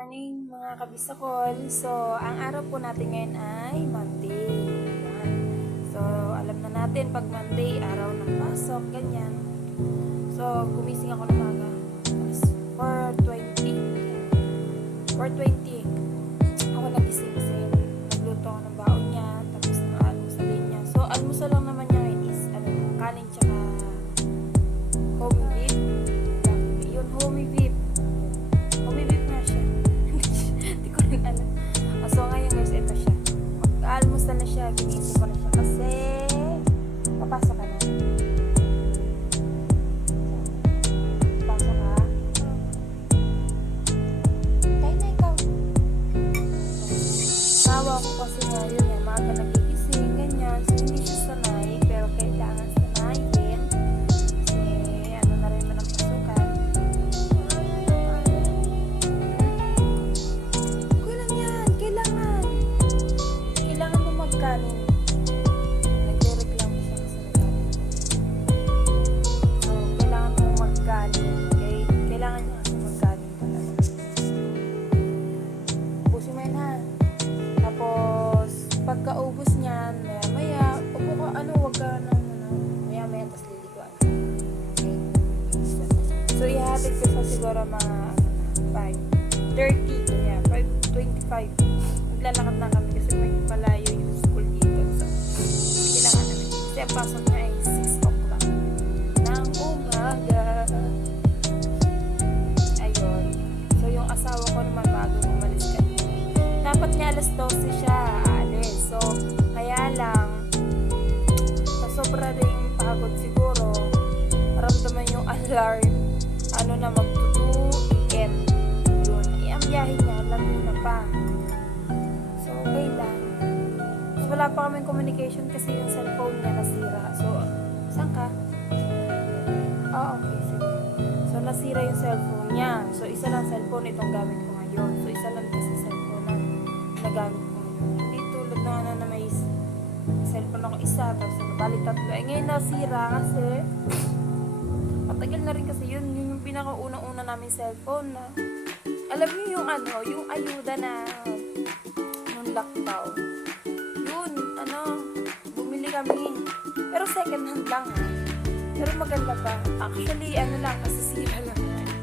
Morning mga kabisakol. So, ang araw po natin ngayon ay Monday. Yan. So, alam na natin pag Monday, araw ng pasok, ganyan. So, gumising ako ng umaga. 4:20. 4:20. Ako nagising kasi nagluto ako ng baon niya, tapos ng almusalin niya. So, almusal lang naman niya ngayon is kanin tsaka home beef. Yun, home beef. Home beef nga siya. Hindi ko rin alam. So, ngayon guys, ito siya. Mag-almusal na siya. Ginising ko na siya kasi papasok ka na. Papasok ka. Kaya na ikaw. Tawa ko kasi nga yun eh. Maaga nagigising, ganyan. So, hindi siya sanay. Pero kailangan sanayin. Kasi ano na rin man ang pasukan. Kanin. Nagre-reklamo siya kasi nagkanin. So, kailangan mong magkanin. Okay? Kailangan niya kasi magkanin talaga. Ubusin mo yan ha. Tapos, pagkaubos niyan, maya, upo ka, wag ka maya, tas liliguan. Okay? So, ihatid ko sa siguro mga 5:30. Kaya, 5:25. Maglalakad na kami kasi may malayo yung school dito. So, kailangan namin. Kasi ang pasok niya ay 6 o'clock ng umaga. Ayun. So, yung asawa ko naman bago umalis kami. Dapat niya alas 12 siya aalis. So, kaya lang, sa sobra rin pagod siguro, maramdaman yung alarm, mag-2 AM. Yun. Ang biyahe niya, Laguna pa. Okay lang. So, wala pa kaming communication kasi yung cellphone niya nasira. So, saan ka? Okay, sige. So, nasira yung cellphone niya. So, isa lang cellphone itong gamit ko ngayon. So, isa lang kasi cellphone na nagamit ko ngayon. Hindi tulad na may cellphone ako isa. Tapos, balik tatlo. Ngayon nasira kasi matagal na rin kasi yun. Yun yung pinakaunang-una namin cellphone na alam niyo yung yung ayuda na lockdown. Yun, bumili kami. Pero second hand lang ha. Pero maganda pa. Actually, kasi sira lang.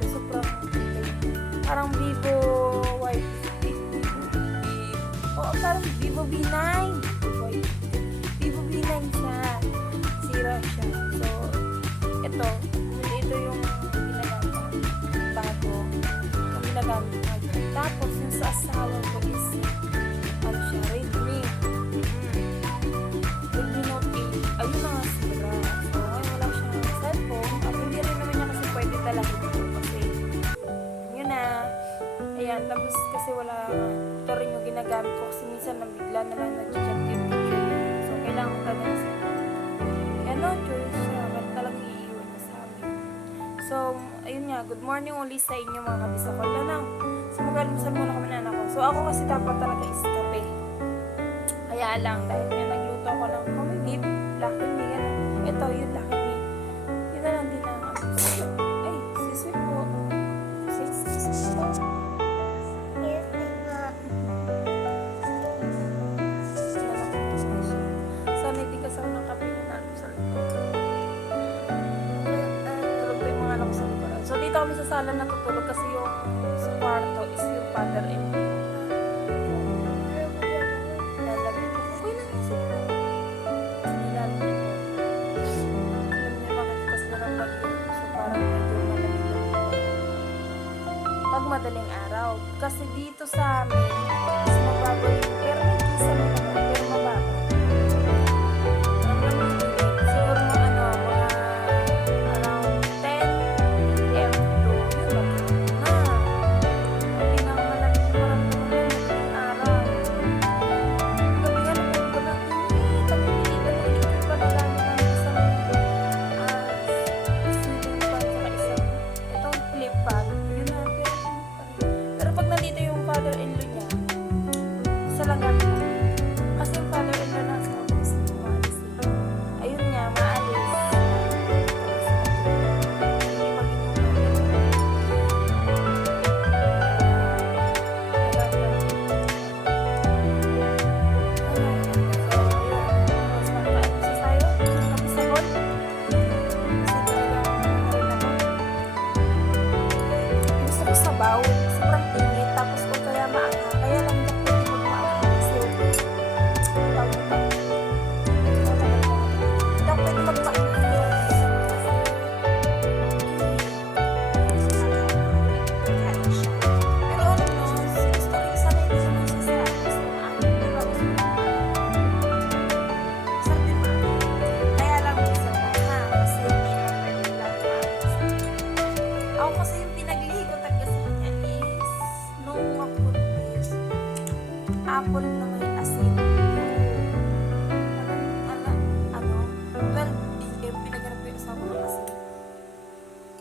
Sobrang parang Vivo parang Vivo V9. Vivo V9 siya. Sira siya. So, ito yung ginagamit ko. Bago. Yung ginagamit ko. Tapos, yung sa asawa ko is siya, Redmi. Redmi Note 8. Ayun na nga sila. So, ngayon wala siyang cellphone. At hindi rin naman niya kasi pwede talagin ito kasi yun na. Ayan, tapos kasi ito rin yung ginagamit ko kasi minsan nabigla na lang nag-chat yung teacher. So, kailangan ko talaga sa kaya no choice. Ba't talagang iiwan niya sa amin. So, ayun nga. Good morning ulit sa inyo mga kabisakol. So, mag-almusal muna kami na anak ko. So, ako kasi dapat talaga is kape. Kaya lang, dahil nga nagluto ako ng home beef, Lucky Me, ito, yung Lucky Me. Yun na lang din ang ay, sisweet po. Sisweet po. Sana hindi kasama ng kape na almusal ko. Tulog pa yung mga anak ko sa lugar. So, dito kami sa sala natutulog kasi yung sa kwarto is yung father-in-law. Madaling araw. Kasi dito sa amin, mas mababaw yung pero may kisa mo naman, pero mababaw. Siguro mga around 10 AM to yun, pinakamalamig parang madaling araw. Gabi nga naman ko na, kami pa na lang ng isang ceiling fan saka isang itong flip fan. Pero pag nandito yung father-in-law niya, isa lang gamit ko. Kasi yung father-in-law nasa office, maalis niya. Ayun nga, maalis. apple na may asin. Well, pinagarap ko yung asawa ng asin.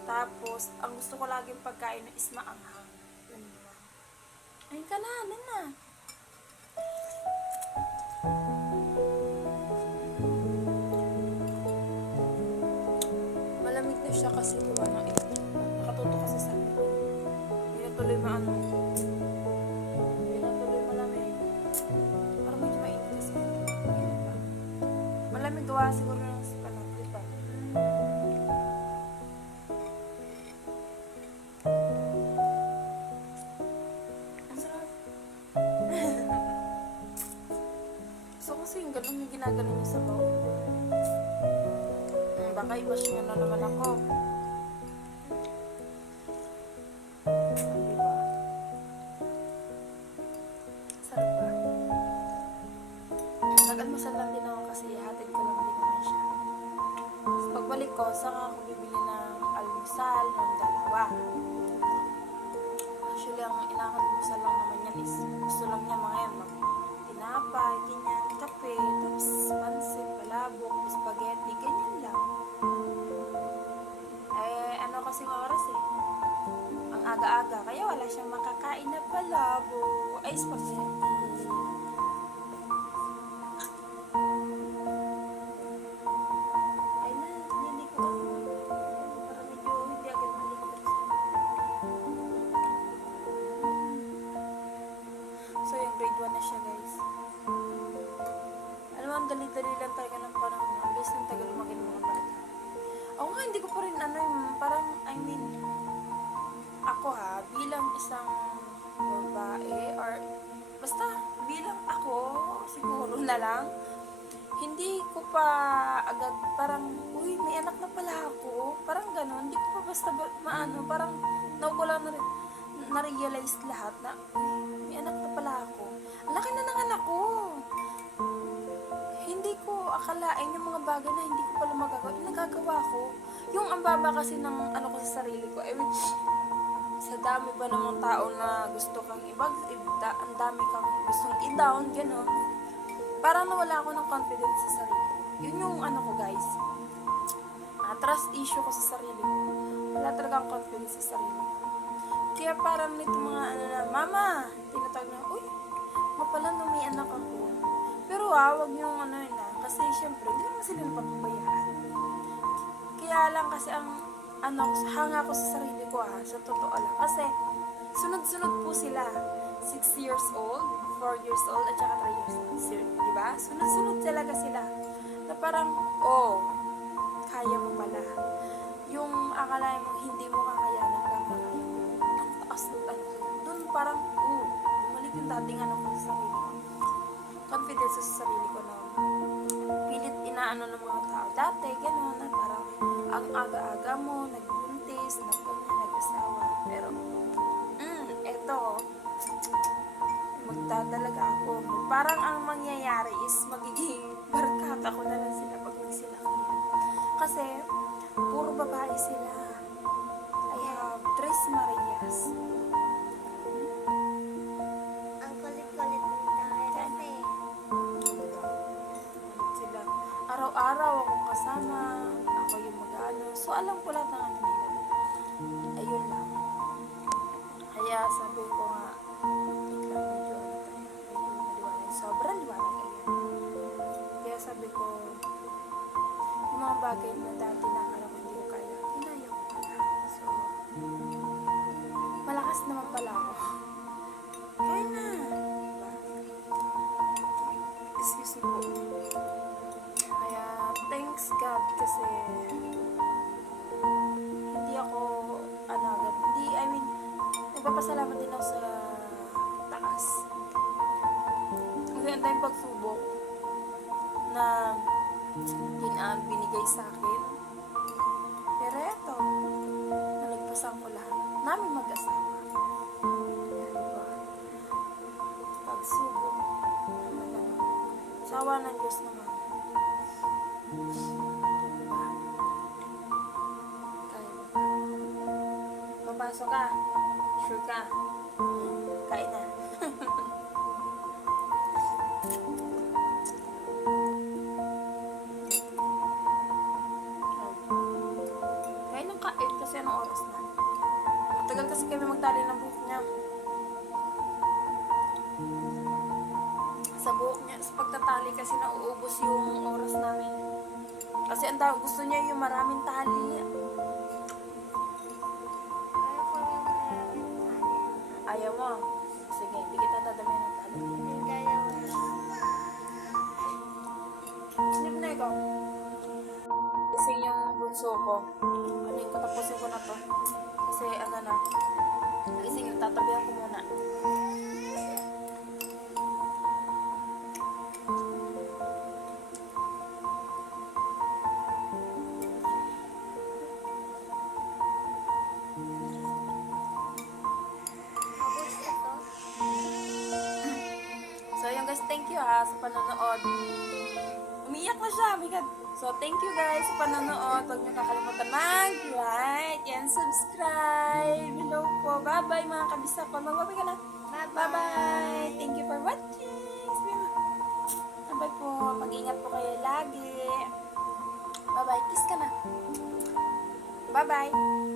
Tapos, ang gusto ko laging pagkain is maanghang. Yun lang. Ayun ka na, ano na. Malamig na siya kasi gawa ng init. Nakatuto kasi sa akin. Hindi na tuloy maano. Hindi na tuloy malamig. Parang medyo mainit kasi. Mainit pa. Malamig gawa siguro ng sipanat. Diba? Ang sarap. So kasi yung ganun yung ginaganon niya sa bawang. Baka iba siya na naman ako. Diba? Sarap ba? Nag-almusal lang din ako kasi hatid ko lang din naman siya. So, pagbalik ko, saka ako bibili ng almusal ng dalawa. Actually, ang inaalmusal lang naman yan is gusto lang niya mga yan. Tinapay, ganyan, kape, tapos pansit, palabok, spaghetti, ganyan lang. Ano kasing oras eh. Ang aga-aga. Kaya wala siyang makakain na palabo. Ay, spaghetti. Ay na, niligo ako. Para medyo hindi agad maligtas. So, yung grade 1 na siya, guys. Alam mo, ang dali-dali lang talaga ng parang ang bilis ng tagal maging mga bata. Ako nga, hindi ko pa rin parang, ako bilang isang babae, or basta, bilang ako, siguro na lang, hindi ko pa agad, parang, uy, may anak na pala ako, parang gano'n, hindi ko pa basta, parang, ko lang na-realize lahat na, uy, may anak na pala ako, ang laki na ng anak ko. Hindi ko akalain yung mga bagay na hindi ko pala magagawa. Nagagawa ko. Yung ang baba kasi ng ano ko sa sarili ko. I mean, sa dami ba ng mga tao na gusto kang ang dami kang gustong i-down, gano'n. Parang nawala ako ng confidence sa sarili ko. Yun yung ano ko, guys. Trust issue ko sa sarili ko. Wala talagang confidence sa sarili ko. Kaya parang nito mga mama, tinatawag na, uy, mapala na may anak ako. Pero wag niyong kasi syempre, hindi naman sila napapabayaan. Kaya lang kasi hanga ko sa sarili ko sa totoo lang. Kasi, sunod-sunod po sila. 6 years old, 4 years old, at saka 3 years old. Diba? Sunod-sunod talaga sila. Na parang, kaya mo pala. Yung akala mo, hindi mo kakayanan lang na kaya mo. Ang taas ng doon parang, bumalik yung dating ko sa sarili ko. Confidence sa sarili ko na pilit inaano ng mga tao dati, gano'n, na parang ang aga-aga mo, nagbuntis, nag-asawa, pero eto, magdadalaga ako. Parang ang mangyayari is magiging barkada ko na lang sila pag nagsilakihan. Kasi puro babae sila. I have 3 Marias. Araw-araw akong kasama, ako yung mag-ano. So, alam ko lahat ng ano nila. Ayun lang. Kaya sabi ko nga, medyo maliwanag. Sobrang liwanag. Kaya sabi ko, yung mga bagay na dati nakala ko hindi ko kaya, kinaya ko pala. So, malakas naman pala ako. Kaya na. Diba? Excuse me po. Thanks God kasi hindi ako agad. Nagpapasalamat din ako sa taas. Kasi ang tayong pagsubok na binigay sa akin. Pero eto, nalagpasan ko lahat. Namin mag-asawa. Diba? Pagsubok. Sawa ng Diyos naman. Papasok ka. Sure ka. Kain na. sa buhok niya. Sa pagtatali kasi nauubos yung oras namin. Kasi ang gusto niya yung maraming tali. Ayoko na maraming tali. Ayaw mo. Sige, hindi kita dadamihan ng tali. Yung dalawa. Snip na ikaw. Kasi yung bunso ko. Ano yung katapusin ko na to. Kasi ano na. Gising, tatabihan ko muna. Tapos ito. So yung guys, thank you ha sa panonood. Umiiyak na siya, oh my God. So thank you guys sa panonood. Huwag niyo kakalimutan mag-like and subscribe. Hello po. Bye-bye mga kabisa ko. Mag-bye ka na. Bye-bye. Bye-bye. Thank you for watching. Bye-bye po. Mag-ingat po kayo lagi. Bye-bye. Kiss ka na. Bye-bye.